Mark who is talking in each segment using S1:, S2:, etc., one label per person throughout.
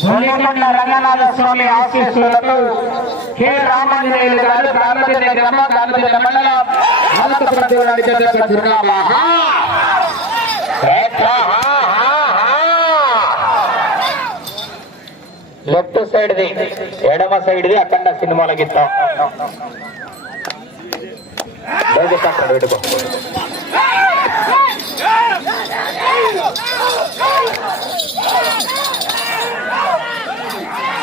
S1: గోలికొండ రంగనాథ స్వామి ఆశీస్సులతో కె. రామాంజనేయులు గారు ప్రారంభ గ్రామ ప్రారంభ మండలం అనంతపురం జిల్లా మహా. లెఫ్ట్ సైడ్ ది ఎడమ సైడ్ ది అఖండ సినిమాల గీతం దయచేసి పెట్టుకో.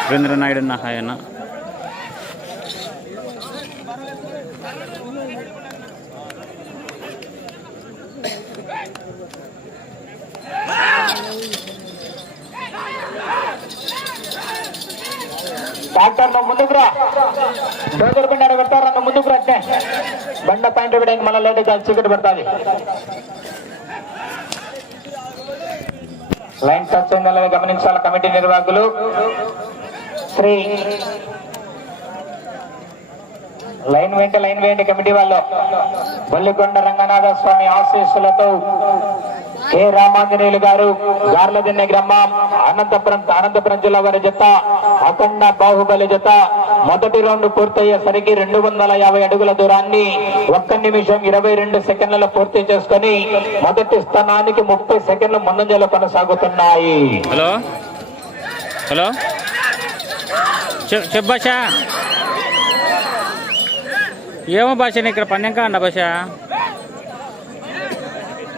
S2: సురేంద్ర నాయుడు అన్న హాయ్ అన్న
S1: డాక్టర్ నువ్వు ముందుకు రా. డోజర్ బండి పెడతారా? నువ్వు ముందుకు రా బండ పాయింట్ పెట్టడానికి మళ్ళీ లేట్ అయితే చీకటి పడుతుంది. లైన్ టచ్ అయిందో గమనించాలి కమిటీ నిర్వాహకులు. శ్రీ లైన్ వేయండి లైన్ వేయండి కమిటీ వాళ్ళు. బొల్లికొండ రంగనాథ స్వామి ఆశీస్సులతో. కె రామాంజనేయులు గారు గార్లదిన్నె గ్రామం అనంతపురం అనంతపురం జిల్లా వారి జత అఖండ బాహుబలి జత మొదటి రౌండ్ పూర్తయ్యేసరికి రెండు వందల యాభై అడుగుల దూరాన్ని ఒక్క నిమిషం ఇరవై రెండు సెకండ్లలో పూర్తి చేసుకొని మొదటి స్థానానికి ముప్పై సెకండ్లు ముందంజలో కొనసాగుతున్నాయి.
S2: హలో? హలో? చెప్ భాష. ఏమో భాష ఇక్కడ పన్నెంకా అన్న భాష?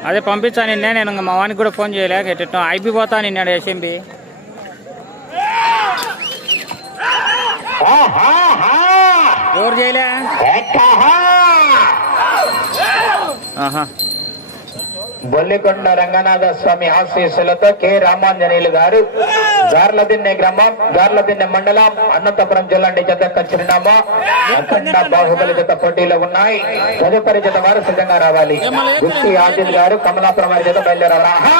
S2: అదే పంపించా నిన్నే నేను ఇంక మా వానికి కూడా ఫోన్ చేయలేక ఎట్ట అయిపోతా నిన్నాడు ఎస్ఎంబి ఎవరు చేయలే? ఆహా.
S1: బొల్లికొండ రంగనాథ స్వామి ఆశీస్సులతో కె. రామాంజనేయులు గారు గార్లదిన్నె గ్రామం గార్లదిన్నె మండలం అనంతపురం జిల్లా నుండి జత చిరునామా అఖండ బాహుబలి జత పోటీలో ఉన్నాయి. తదుపరి జత వారు సిద్ధంగా రావాలి. గుత్తి ఆదిల్ గారు కమలాపురం వారి జత బయలుదేరాలి ఆహా!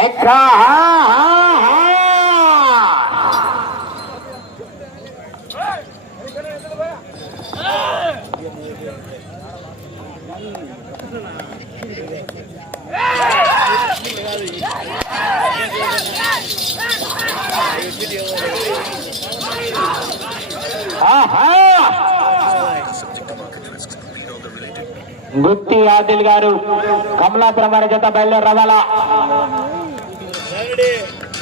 S1: ఎక్కా! ఆహా! ఆహా! ఆహా! గుత్తి ఆదిల్ గారు కమలాపురం వారి జత బయలుదేరి రావాలా?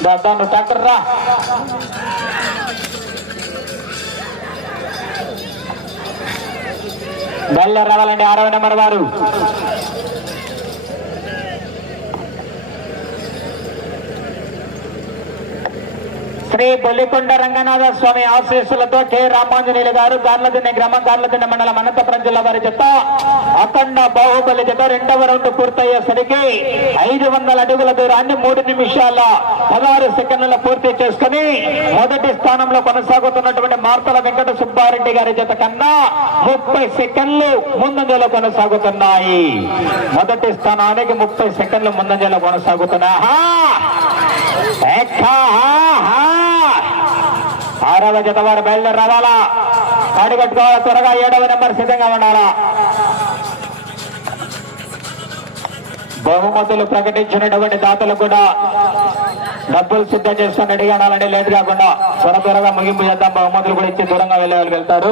S1: దాన్ని ట్రాక్టర్ రా బయలుదేరి రావాలండి ఆరవ నెంబర్ వారు. శ్రీ బొల్లికొండ రంగనాథ స్వామి ఆశీస్సులతో కె. రామాంజనేయులు గారు గార్లదిన్నె గ్రామం గార్లదిన్నె మండలం అనంతపురం జిల్లా వారి జత అఖండ బాహుబలి జత రెండవ రౌండ్ పూర్తయ్యేసరికి ఐదు వందల అడుగుల దూరాన్ని మూడు నిమిషాల పదహారు సెకండ్ల పూర్తి చేసుకుని మొదటి స్థానంలో కొనసాగుతున్నటువంటి మార్తల వెంకట సుబ్బారెడ్డి గారి జత కన్నా ముప్పై సెకండ్లు ముందంజలో కొనసాగుతున్నాయి. మొదటి స్థానానికి ముప్పై సెకండ్లు ముందంజలో కొనసాగుతున్నాయి. ఆరవ జత వారు బయలుదేరి రావాలా కట్టుకోవాలా? త్వరగా ఏడవ నెంబర్ సిద్ధంగా ఉండాలా? బహుమతులు ప్రకటించినటువంటి దాతలు కూడా డబ్బులు సిద్ధం చేసుకుని రెడీగా ఉండాలండి లేట్ కాకుండా త్వర త్వరగా ముగింపు చేద్దాం. బహుమతులు కూడా ఇచ్చి దూరంగా వెళ్ళే వాళ్ళు వెళ్తారు.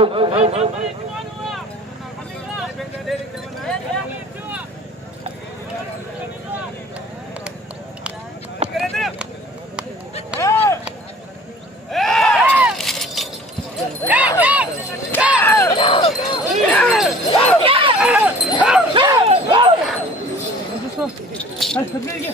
S1: Yeah, yeah,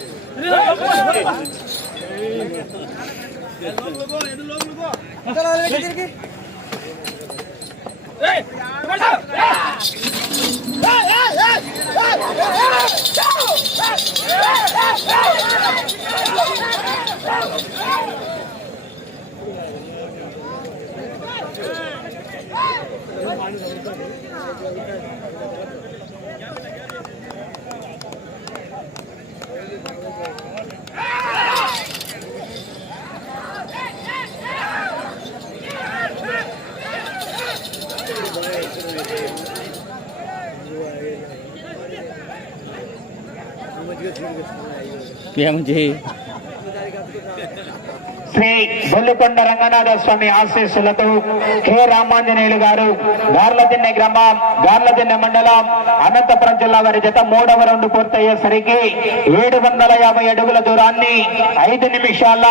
S1: yeah.
S2: ఏమో చేయి
S1: శ్రీ బొల్లికొండ రంగనాథ స్వామి ఆశీస్సులతో కె. రామాంజనేయులు గారు గార్లదిన్నె గ్రామం గార్లదిన్నె మండలం అనంతపురం జిల్లా వారి జత మూడవ రౌండ్ పూర్తయ్యేసరికి ఏడు వందల యాభై అడుగుల దూరాన్ని ఐదు నిమిషాల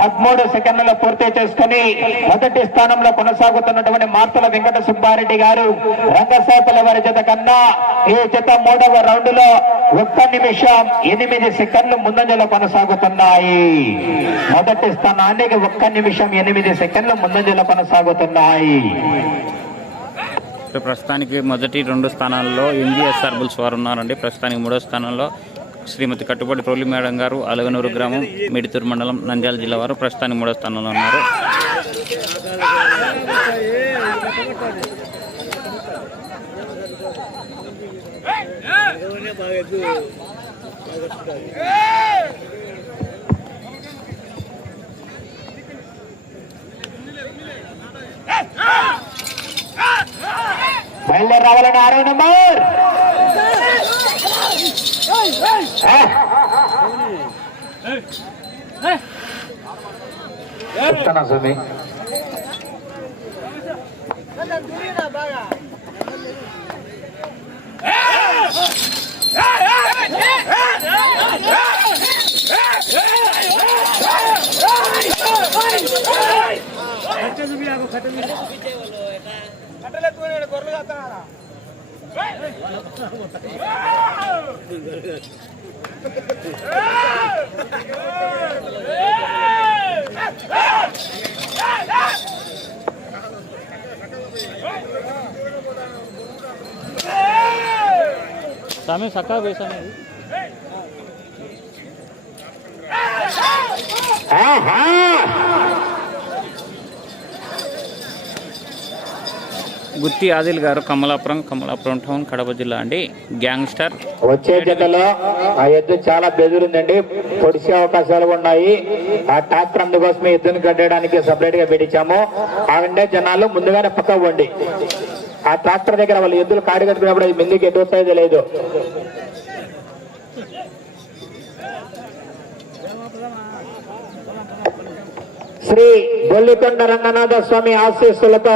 S1: పదమూడు సెకండ్లలో పూర్తి చేసుకుని మొదటి స్థానంలో కొనసాగుతున్నటువంటి మార్తల వెంకట సుబ్బారెడ్డి గారు రంగశాఖల వారి జత కన్నా ఈ జత మూడవ రౌండ్లో ఒక్క నిమిషం ఎనిమిది సెకండ్లు ముందంజలో కొనసాగుతున్నాయి. మొదటి స్థానానికి ఒక్క నిమిషం ఎనిమిది సెకండ్లు ముందంజలో కొనసాగుతున్నాయి.
S2: ప్రస్తుతానికి మొదటి రెండు స్థానాల్లో ఎంవిఎస్ఆర్ బుల్స్ వారు ఉన్నారండి. ప్రస్తుతానికి మూడో స్థానంలో శ్రీమతి కట్టుబడి ప్రౌలి మేడం గారు అలగనూరు గ్రామం మిడితూరు మండలం నంద్యాల జిల్లా వారు ప్రస్తుతానికి మూడో స్థానంలో ఉన్నారు.
S1: బయలుదేరి రావాలని ఆరో నంబర్ ఆ. చెప్తానా స్వామి
S2: స్వామి చక్కగా వేసాను
S1: ఆహా!
S2: గుత్తి ఆదిల్ గారు కమలాపురం కమలాపురం టౌన్ కడప జిల్లా అండి. గ్యాంగ్స్టర్.
S1: వచ్చే జతలో ఆ ఎద్దు చాలా బెదిరిందండి. పొడిసే అవకాశాలు ఉన్నాయి. ఆ ట్రాక్టర్ అందుకోసమే ఎద్దును కట్టడానికి సపరేట్గా పెట్టించాము. ఆ జనాలు ముందుగానే పక్క ఆ ట్రాక్టర్ దగ్గర వాళ్ళు ఎద్దులు కాడి కట్టుకున్నప్పుడు అది ముందుకు ఎటు వస్తాయో లేదు శ్రీ బొల్లికొండ రంగనాథ స్వామి ఆశీస్సులతో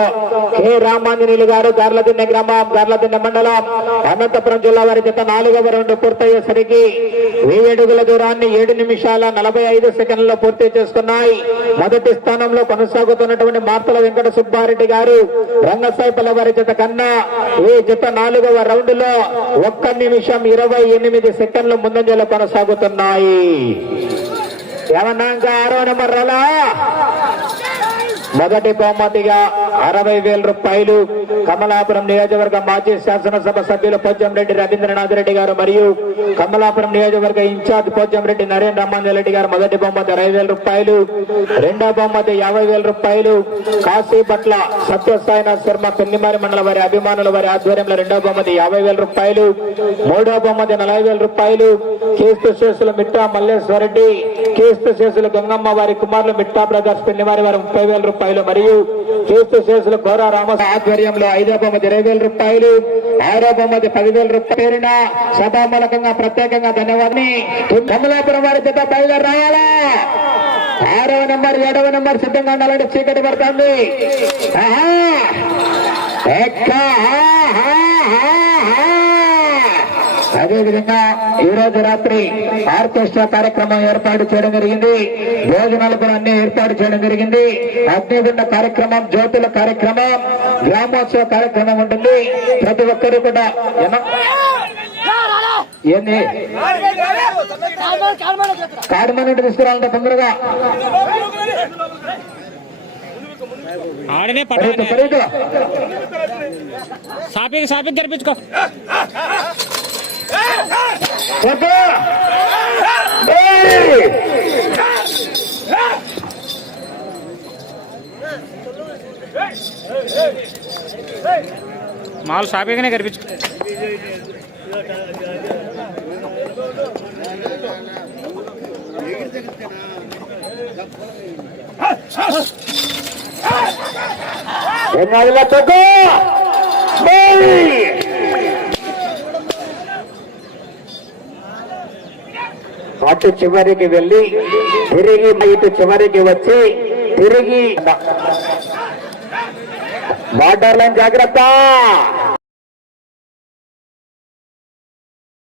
S1: కె రామాంజనేయులు గారు గార్లదిన్నె గ్రామం గార్లదిన్నె మండలం అనంతపురం జిల్లా వారి జత నాలుగవ రౌండ్ పూర్తయ్యేసరికి వెయ్యి దూరాన్ని ఏడు నిమిషాల నలభై ఐదు సెకండ్లలో పూర్తి చేసుకున్నాయి. మొదటి స్థానంలో కొనసాగుతున్నటువంటి మార్తల వెంకట సుబ్బారెడ్డి గారు రంగసాయిపల్ల వారి జత కన్నా ఈ జత నాలుగవ రౌండ్లో ఒక్క నిమిషం ఇరవై ఎనిమిది సెకండ్లు ముందంజలో కొనసాగుతున్నాయి. ఏమన్నా ఇంకా ఆరో నెంబర్ రాలా? మొదటి బహుమతిగా అరవై వేల రూపాయలు కమలాపురం నియోజకవర్గ మాజీ శాసనసభ సభ్యులు పోచంరెడ్డి రవీంద్రనాథ్ రెడ్డి గారు మరియు కమలాపురం నియోజకవర్గ ఇన్ఛార్జ్ పోచంరెడ్డి నరేంద్ర రామాంజన్ రెడ్డి గారు మొదటి బహుమతి అరవై వేల రూపాయలు. రెండో బహుమతి యాభై వేల రూపాయలు. కాశీ పట్ల సత్యసాయినాథ్ శర్మ పెన్నిమారి మండల వారి అభిమానుల వారి ఆధ్వర్యంలో రెండో బహుమతి యాభై వేల రూపాయలు. మూడో బహుమతి నలభై వేల రూపాయలు. కీస్తు శేషులు మిట్టా మల్లేశ్వరరెడ్డి కీస్తు శేషులు గంగమ్మ వారి కుమారులు మిట్టా బ్రదర్స్ పెన్నిమారి వారి ముప్పై వేల రూపాయలు. మరియు చూస్తూ శేషులు కోర రామ ఆధ్వర్యంలో ఐదో బహుమతి ఇరవై వేల రూపాయలు ఆరో బహుమతి పదివేల రూపాయలు పేరిన సభామూలకంగా ప్రత్యేకంగా ధన్యవాదాన్ని కమలాపురం వారి చేత బయలుదేరి రావాలా? ఆరవ నెంబర్ ఏడవ నెంబర్ సిద్ధంగా ఉండాలంటే చీకటి పడుతుంది. ఆహా! ఆహా! అదేవిధంగా ఈ రోజు రాత్రి ఆర్కెస్ట్రా కార్యక్రమం ఏర్పాటు చేయడం జరిగింది. భోజనాలు కూడా అన్ని ఏర్పాటు చేయడం జరిగింది. అగ్నిగుండ కార్యక్రమం జ్యోతుల కార్యక్రమం గ్రామోత్సవ కార్యక్రమం ఉంటుంది. ప్రతి ఒక్కరు కూడా ఏంది? కాడమని తీసుకురావాలంటే తొందరగా.
S2: ఆడనే. సాపికి సాపికి గెలిపించుకో
S1: మాలు ఏయ్!
S2: కనిపించు సాపికనే గెలిపించుకో
S1: ఎన్నాళ్ళ తగ్గు అటు చివరికి వెళ్ళి తిరిగి ఇటు చివరికి వచ్చి తిరిగి బార్డర్ లైన్ జాగ్రత్త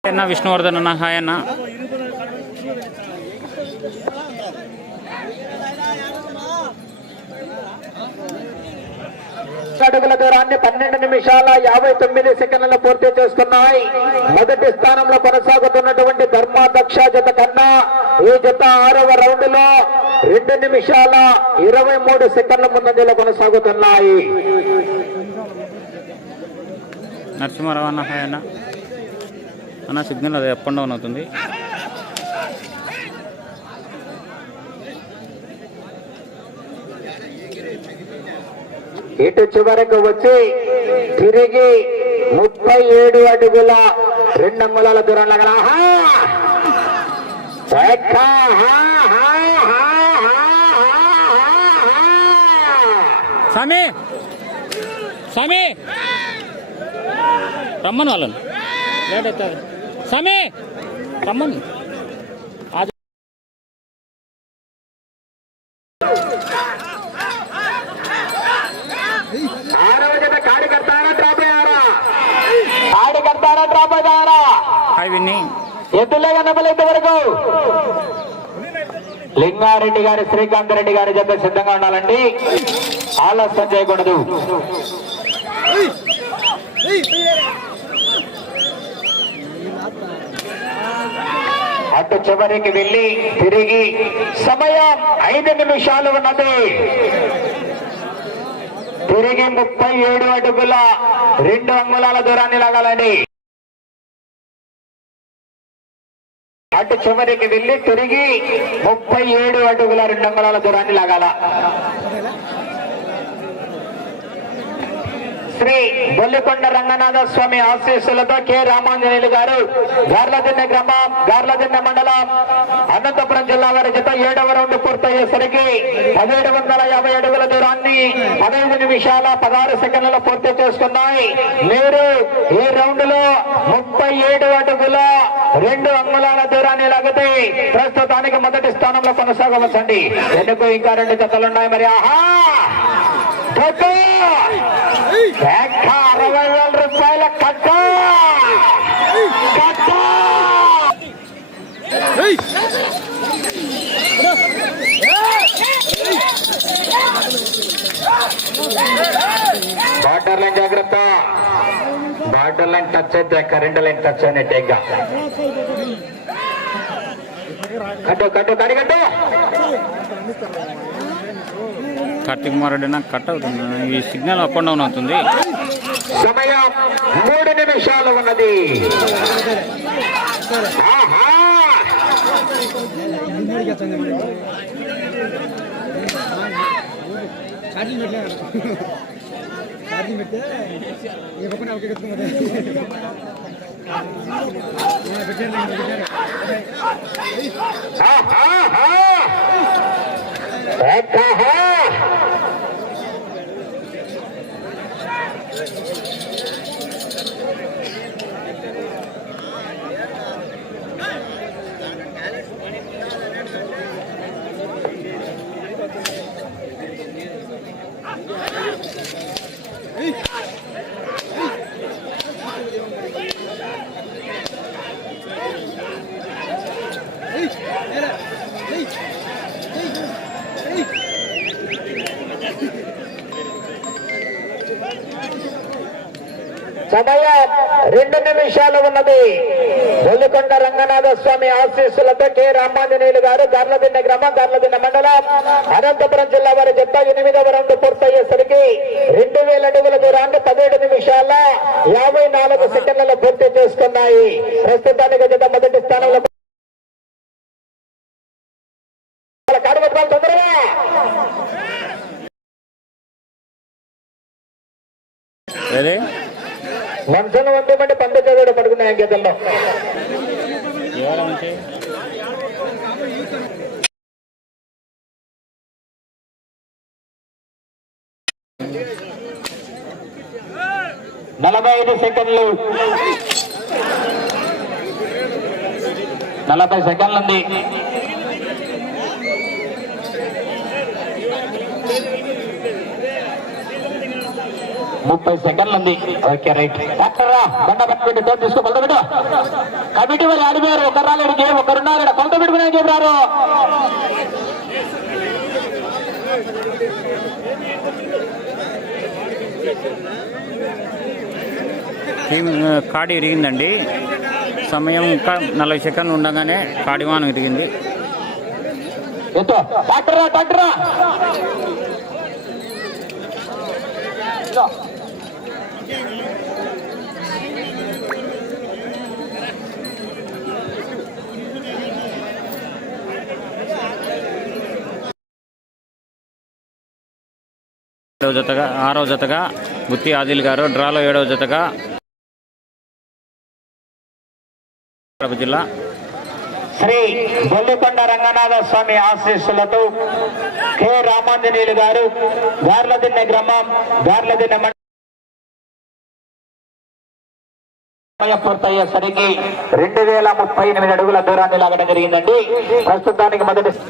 S2: అన్న విష్ణువర్ధన్ అన్న హాయ్ అన్న
S1: అడుగుల దూరాన్ని పన్నెండు నిమిషాల యాభై తొమ్మిది సెకండ్లు పూర్తి చేసుకున్నాయి. మొదటి స్థానంలో కొనసాగుతున్నటువంటి ధర్మాదక్ష జత కన్నా ఈ జత ఆరవ రౌండ్లో రెండు నిమిషాల ఇరవై మూడు సెకండ్ల ముందంజలో కొనసాగుతున్నాయి.
S2: నరసింహారావు అన్న హాయ్ అన్న. అన్న సిగ్నల్ అది అప్ అండ్ డౌన్ అవుతుంది.
S1: ఇటు చివరకు వచ్చి తిరిగి ముప్పై ఏడు అడుగుల రెండు అంగుళాల దూరం లగల
S2: స్వామి స్వామి రమ్మను వాళ్ళని లేట్ అవుతుంది స్వామి రమ్మను
S1: లింగారెడ్డి గారి శ్రీకాంత్ రెడ్డి గారి జత సిద్ధంగా ఉండాలండి. ఆలస్యం చేయకూడదు. అటు చివరికి వెళ్ళి తిరిగి సమయం ఐదు నిమిషాలు ఉన్నది. తిరిగి ముప్పై ఏడు అడుగుల రెండు అంగుళాల దూరాన్ని లాగాలండి. అటు చివరికి వెళ్ళి తిరిగి ముప్పై ఏడు అడుగుల రెండు అంగుళాల దూరాన్ని లాగాల. శ్రీ బొల్లికొండ రంగనాథ స్వామి ఆశీస్సులతో కె. రామాంజనేయులు గారు గార్లదిన్నె గ్రామం గార్లదిన్నె మండలం అనంతపురం జిల్లా వారి జత ఏడవ రౌండ్ పూర్తయ్యేసరికి పదిహేడు వందల యాభై అడుగుల దూరాన్ని పదహైదు నిమిషాల పదహారు సెకండ్లలో పూర్తి చేసుకున్నాయి. మీరు ఈ రౌండ్లో ముప్పై ఏడు అడుగుల రెండు అంగుళాల దూరాన్ని లాగితే ప్రస్తుతానికి మొదటి స్థానంలో కొనసాగవచ్చండి. ఎందుకు ఇంకా రెండు జతలున్నాయి మరి? ఆహా! అరవై వేల రూపాయల కట్ట కట్ట బార్డర్ లైన్ జాగ్రత్త బార్డర్ లైన్ టచ్ అయితే కరెంట్ లైన్ టచ్ అయినట్టే ఇంకా కట్టు కట్టు కడిగట్టు
S2: కార్తీక్ కుమార్ రెడ్డి నాకు కట్ అవుతుంది ఈ సిగ్నల్ అప్ అండ్ డౌన్ అవుతుంది.
S1: సమయం మూడు నిమిషాలు ఉన్నది. ఆహా! రెండు నిమిషాలు ఉన్నది. బొల్లికొండ రంగనాథ స్వామి ఆశీస్సులతో కె. రామాంజనేయులు గారు గార్లదిన్న గ్రామం గార్లదిన్న మండలం. అనంతపురం జిల్లా వారి జత ఎనిమిదవ రౌండ్ పూర్తయ్యేసరికి రెండు వేల అడుగుల దూరాన్ని పదిహేడు నిమిషాల యాభై నాలుగు సెకండ్లలో పూర్తి చేసుకున్నాయి. ప్రస్తుతానికి జత మొదటి స్థానంలో నలభై ఐదు సెకండ్లు. నలభై సెకండ్లు ఉంది ముప్పై సెకండ్లు ఉంది. Okay right. డాక్టర్ రా బండ పట్టుకుంటే తోడు తీసుకో కొలత పెట్టు. కమిటీ వారు ఆడిపోయారు ఒకరు రాలేడికి ఒకరున్నారు ఈడ కొలత పెట్టుకునే చెప్పారు
S2: కాడి ఇరిగిందండి. సమయం ఇంకా నలభై సెకండ్లు ఉండగానే కాడివానం ఇరిగింది.
S1: డాక్టర్ డాక్టర్
S2: ఏడవ జతగా ఆరవ జతగా గుత్తి ఆదిల్ గారు డ్రాలో ఏడవ జతగా. జిల్లా.
S1: శ్రీ బొల్లికొండ రంగనాథ స్వామి ఆశీస్సులతో కె రామాంజనేయులు గారు గార్లదిన్నె గ్రామం గార్లదిన్నె మండలం. పూర్తయ్యేసరికి రెండు వేల ముప్పై ఎనిమిది అడుగుల దూరాన్ని లాగడం జరిగిందండి. ప్రస్తుతానికి మొదటి